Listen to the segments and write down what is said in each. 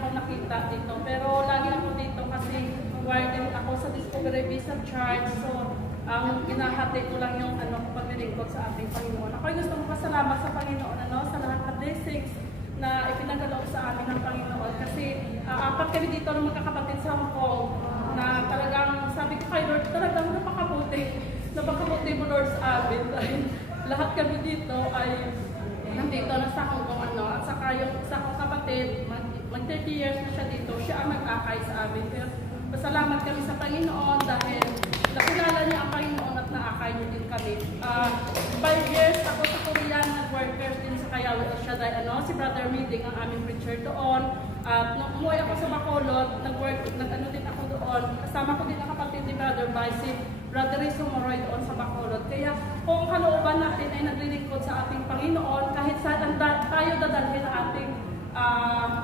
ako nakita dito. Pero lagi ako dito kasi warden ako sa Discovery Visa Church. So, ang ginahati ko lang yung paglilingkod sa ating Panginoon. Ako ay gusto mo pasalamat sa Panginoon sa lahat ng blessings na ipinagkaloob sa amin ng Panginoon. Kasi apat kami dito ng magkakapatid sa Hong Kong na talagang sabi ko kay Lord, talagang napakabuti mo Lord sa amin. Dahil lahat kami dito ay nandito na sa Hong Kong at saka yung isa kong kapatid, mag 30 years na siya dito, siya ang nag-akay sa amin. Pero pasalamat kami sa Panginoon dahil nakilala niya ang Panginoon at naakay niya din kami. 5 years ako sa Korean, nag-workers din sa Kayawi El Shaddai, si Brother Meeting ang aming preacher doon. At nung umuwi ako sa Bacolod, din ako doon. Kasama ko din ang kapatid ni Brother Vice, Brother Rizzo Moroy doon sa Bacolod. Kaya kung kalooban natin ay naglilingkod sa ating Panginoon, kahit saan tayo dadalhin ang ating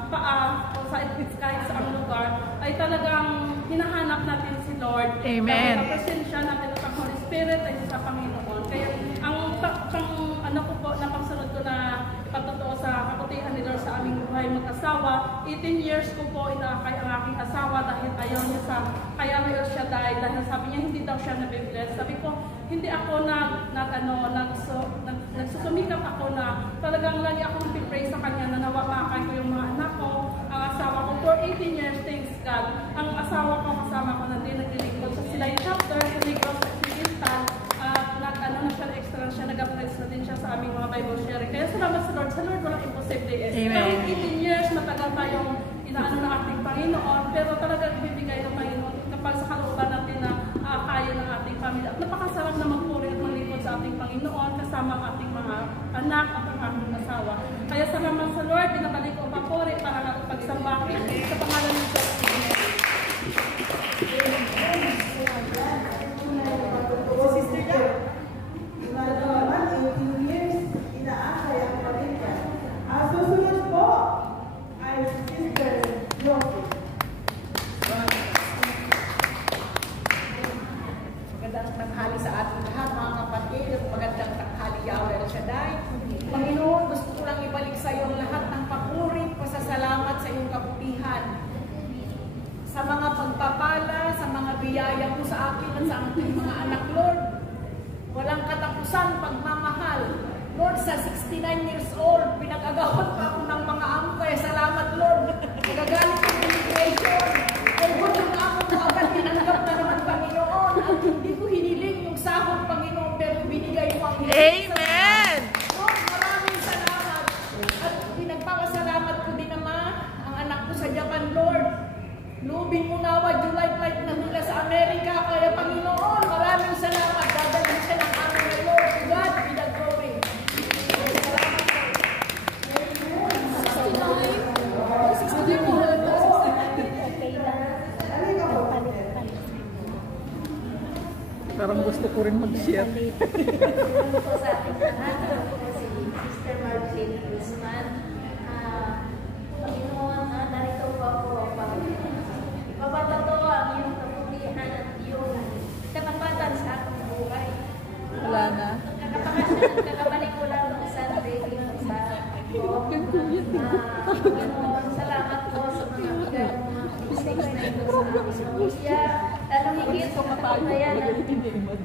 paa o kahit sa ang lugar, ay talagang hinahanap natin si Lord. Amen. Ang presensya natin at ang Holy Spirit ay sa Panginoon. Kaya ang napagsunod ko na ipatotoo sa kabutihan ni Lord sa aming buhay mag-asawa, 18 years ko po inaakay ang aking asawa dahil ayaw niya sa Kayawi El Shaddai, dahil sabi niya hindi daw siya nabibless. Sabi ko, hindi ako nagsusumikap ako na talagang lagi akong pipray sa kanya na nawamakay ko yung mga anak ko, ang asawa ko for 18 years, thanks God. Ang asawa ko, kasama ko na din, naglilingkod sa sila yung chapter, sa Negros at Sigistan, na siya, extra siya, nag-appress na din siya sa aming mga Bible sharing. Kaya salamat sa Lord. Sa Lord, walang imposible. Kahit 18 years, matagal tayong inaano ng ating Panginoon, pero talagang ibibigay ng Panginoon kapag sa kalooban natin na kaya ng ating pamilya. At napakasarap na magpuri at maglingkod sa ating Panginoon kasama ang ating mga anak at ang ating asawa. Kaya salamat sa Lord, pinabalik ko papuri para pagsambahin sa pangalan ng Diyos. Sister Jack, 18 years, inaakay ang pamilya. Susunod po ay Sister Josie. Magandang tanghali sa ating lahat, mga kapatid, at magandang tanghali, Yahweh El Shaddai. Panginoon, gusto ko lang ibalik sa iyo lahat ng papuri, pasasalamat sa iyong kabutihan. Sa mga pagpapala, sa mga biyaya mo sa akin at sa aking mga anak, Lord. Walang katapusan, pagmamahal. Lord, sa 69 years old, pinag-agawat pa ako ng mga angkay. Salamat, Lord. Nagagalit ang immigration. Kung gusto na ako mo agad, tinanggap na naman, Panginoon. At hindi ko hiniling yung sahod, Panginoon, pero binigay mo ang hiling. Amen! Lord, maraming salamat. At pinagpapasalamat ko din naman ang anak ko sa Japan, Lord. Lubin mo nawa, July flight na nila sa Amerika. Kaya, Panginoon, maraming salamat. Dadalhin siya ng aming na Lord. To God be the glory. Parang gusto ko rin mag-share. Po sa ating lahat, si Sister Martin Guzman. Panginoon, narito po ako para ipapatotoo ang iyong kabutihan at iyong katapatan sa aking buhay. Wala na. Kakabalik ko lang ng Sunday dito sa Panginoon, salamat po sa mga bigay ng mga blessings na ito sa aming pamilya. Lalong higit sa kapatayan ng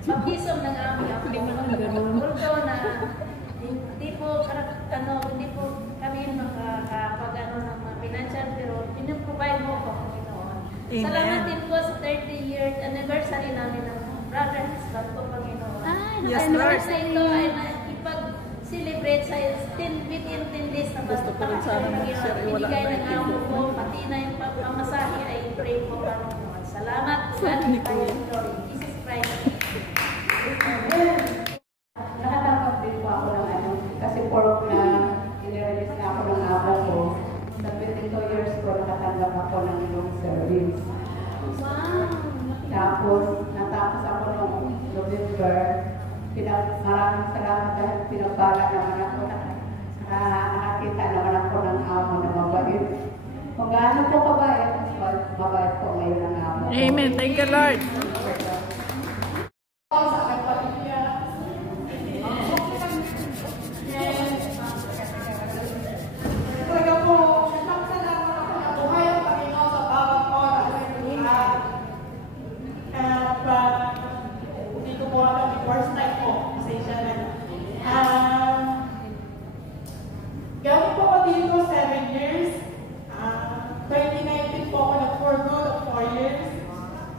pag-isom ng aming apo. Although na hindi po kami makakapag-ano ng mga financial, pero piniprovide mo po, Panginoon. Salamat din po sa 30-year anniversary namin ng brother husband po, Panginoon. Yes, anniversary ito ay ipag-celebrate sa 10 days na Gusto ko rin sana mag-share, wala binigay na ng amo ko, pati na yung pagmamasahe ay pray po, Panginoon. Salamat po sa Jesus Christ. Nakatanggap din po ako ng kasi pork na inirelease na ako ng amo ko. Sa 22 years ko, nakatanggap ako ng inyong service. Wow! Tapos, natapos ako noong November. Maraming salamat dahil pinagpala naman ako nakakita naman ako ng amo na mabait. Kung gaano po kabait, mabait po ngayon ang amo. Amen. Thank you, Lord. Talaga po, nagpapasalamat ako na buhay po ako ng for good of 4 years.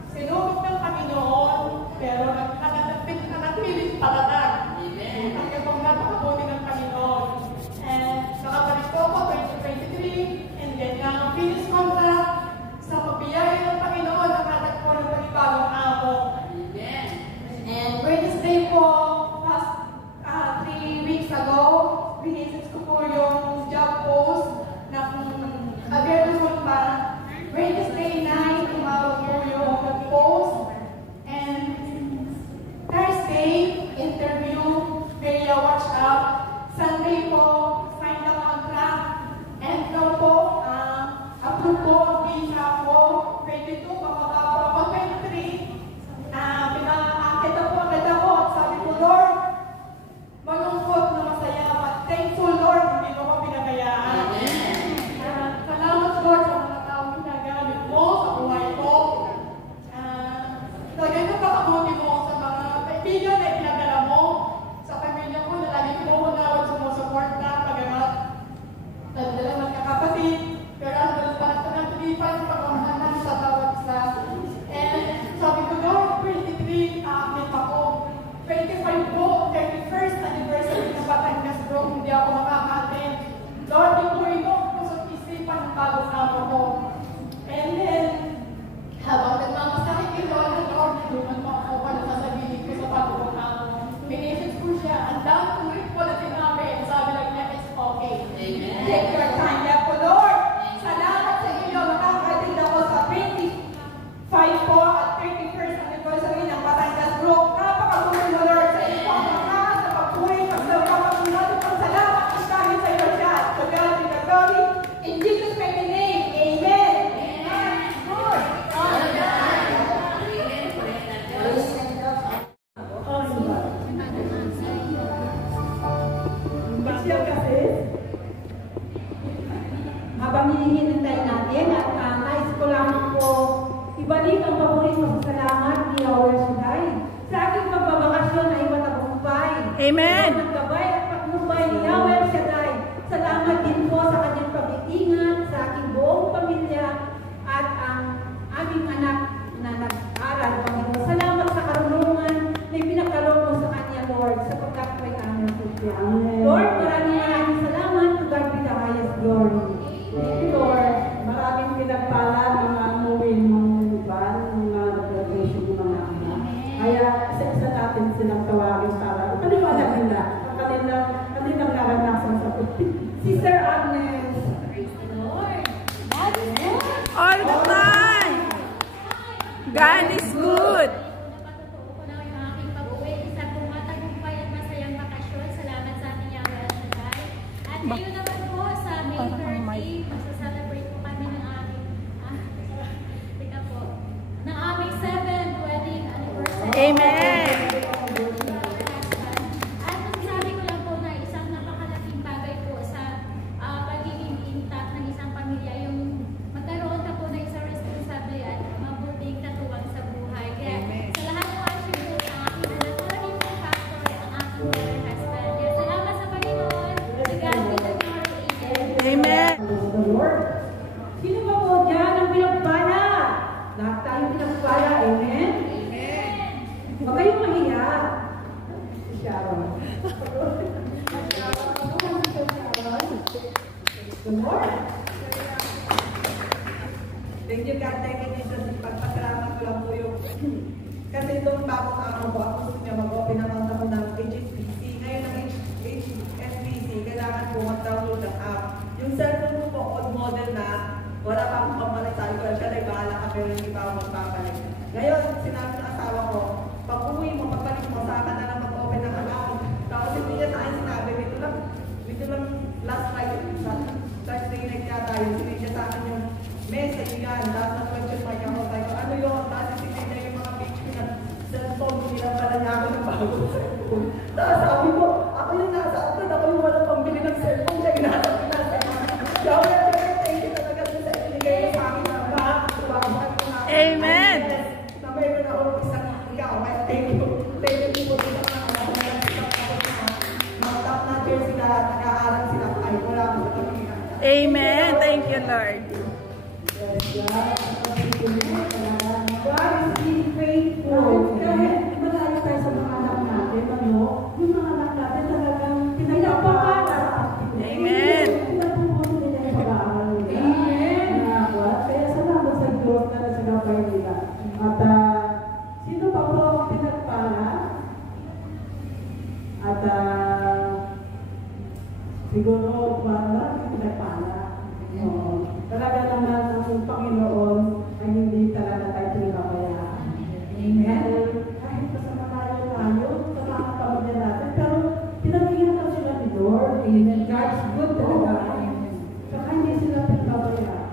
Sinubok ng Panginoon, pero nanatiling patatag. Hanggang pag napakabuti ng Panginoon. And nakabalik po ako 2023, and then finish contract sa pagbiyahe ng Panginoon, nakatagpo ng panibagong amo. And Wednesday po, past 3 weeks ago, releases ko po yung job post na available pa. Wednesday night, tumawag po yung post. And Thursday, interview, Maria Watch Up. Sunday po, sign the contract. And now po, approve po ang visa po. 22, bababa po ako 23. Pinakakita po agad ako at sabi ko, Lord, malungkot na masaya, but thankful Lord, hindi mo ko pinagayaan. Salamat Lord sa mga taong ginagamit mo sa buhay ko. Talagang napakabuti mo sa mga kaibigan na pinadala mo, sa pamilya ko na lagi pinuhunawan sumusuporta, pag-anak, nagdala magkakapatid, pero ang dalas pa natin ang tulipan sa pagmamahalan sa bawat isa. And sabi ko, Lord, 23, aamin ako. 25 po, 31st anniversary ng Batangas Bro, hindi ako makaka-attend. Lord, yung po ito, kusot isipan ng bagong amo ko. And then, habang nagmamasakit kay Lord, naduman mo ako para sasabihin ko sa bagong amo. Minessage ko siya, ang dami kong report na sinabi, sabi lang niya, it's okay. Amen. Take your time. Kaya po, Lord, salamat sa inyo, makaka-attend ako sa 25 po at 31st anniversary ng Batangas Bro. Napakabuti mo, Lord, sa inyo ang mga sa pagpuri, pagsapapapunado, pagsalamat, dahil sa iyo siya. So God be the glory. In Jesus' mighty name, amen. Amen. Lord. Siya kasi, habang hinihintay natin at nais ko lamang po ibalik ang paborito sa salamat ni Yahweh Shaddai. Sa aking pagbabakasyon ay matagumpay. Amen. Nagkabay at patnubay ni Yahweh Shaddai. Salamat din po sa kanyang pag-iingat sa aking buong pamilya at ang aming anak na nag-aral, Panginoon. Salamat sa karunungan na pinagkaloob mo sa kanya, Lord, sapagkat may aming tutya. Lord, maraming salamat. To God be the highest glory. Thank you, Lord. Maraming pinagpala ng mga umuwi ng ban, ng mga graduation ng mga anak. Kaya isa natin silang tawagin para paliwanag nila ang kanilang naranasan sa puti. Sister Agnes. Praise the Lord. All the time. God is good. Napatutuo ko na yung aking pag-uwi. Isa pong matagumpay at masayang bakasyon. Salamat sa ating Yahweh Shaddai. At ngayon naman po sa May 30, magsa-celebrate po kami ng aming ng aming 7th wedding anniversary. Amen. At sabi ko lang po na isang napakalaking bagay po sa pagiging intact ng isang pamilya, yung magkaroon ka po ng isang responsable at mabuting katuwang sa buhay. Kaya sa lahat po ang siyempre ang aking anak, maraming po factor ang aking brother husband. Kaya salamat sa Panginoon. To God be the glory. Amen. The Lord. Sino ba po dyan ang pinagpala? Lahat tayo pinagpala. Amen? Amen. Huwag kayong mahiya. Si Sharon. The Lord. Thank you, God. Thank you, Jesus. Pagpasalamat ko lang po yung kasi itong bagong araw ko, ako gusto niya mag-open naman ako ng HSBC. Ngayon ang HSBC, kailangan po mag-download ng app. Yung cellphone ko po, old model na, wala pa akong pamalit. Sabi ko, siya ay bahala ka, pero hindi pa ako magpapalit. Ngayon, sinabi ng asawa ko, pag uwi mo, pagbalik mo, saka na lang mag-open ng account. Tapos hindi niya sa akin sinabi, dito lang last Friday, Thursday night yata yun, sinigyan niya sa akin yung message yan, tapos na-question mark ako, tayo, ano yung kasi sinigyan yung mga picture na cellphone, hindi lang pala niya ako ng bagong cellphone. Tapos sabi ko, ako yung nasa upload, ako yung walang pambili ng cellphone, kaya ginahanap ko na cellphone. Thank you talaga sa inigay mo sa akin ng back. Amen. Na meron ako isang ikaw, thank you. Thank you po din ang mga top na sila, nag-aaral sila, ay wala ko sa pagkakita. Amen. Thank you, Lord. God is being faithful. Kahit malayo tayo sa mga anak natin, yung mga anak natin talagang pinagpapala. Amen. Pinagpupuso nila yung pag-aaral nila. Amen. Kaya salamat sa Diyos na nasinapay nila. At sino pa po ang pinagpala? At siguro yung pinagpala. Talaga naman ang Panginoon ay hindi talaga tayo pinapabayaan. Amen. Kahit kasama tayo sa mga pamilya natin, pero pinag-ingatan sila ni Lord. Amen. God's good talaga. Saka hindi sila pinapabayaan.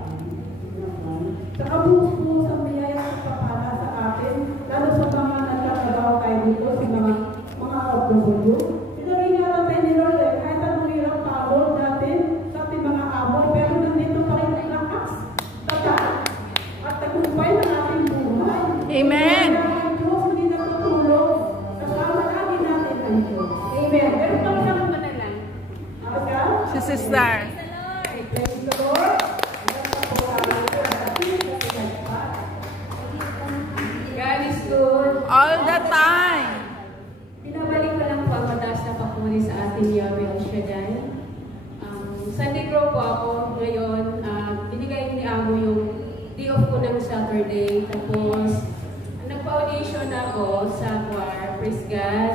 Saka buo sa biyaya at papala sa atin, lalo sa mga nagkakabaw tayo dito, sa mga OFW. Pinag-ingatan tayo ni Lord kahit anong hirap pagod natin sa ating mga amor, pero nandito pa rin ang lakas, tatak, at tagumpay ng ating buhay. Amen. Ang Diyos hindi natutulog. Kasama lagi natin ang Diyos. Amen. Pero kami sa mga nalang. Si Sister. Praise the Lord. God is good. All the time. Pinabalik ko lang po ang mataas na papuri sa ating Yahweh El Shaddai. Sunday Grow po ako ngayon. Binigay ni Amo yung day off ko ng Saturday. Tapos, nagpa-audition ako sa choir. Praise God.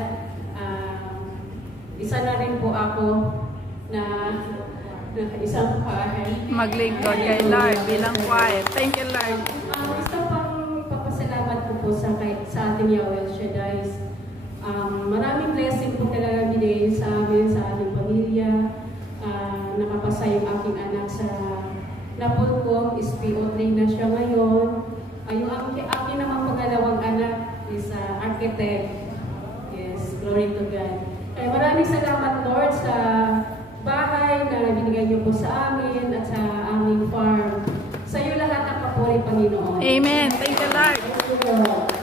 Isa na rin po ako na isang choir. Maglingkod kay Lord bilang quiet. Thank you, Lord. Isa pang papasalamat ko po sa ating Yahweh El Shaddai. Maraming blessing po talaga binigay sa amin, sa ating pamilya. Nakapasa yung aking anak sa Napolcom, SPO3 na siya ngayon. Yung aking namang pangalawang anak is architect. Yes, glory to God. Kaya maraming salamat, Lord, sa bahay na binigay niyo po sa amin at sa aming farm. Sa iyo lahat ang papuri, Panginoon. Amen. Thank you, Lord. Thank you, Lord.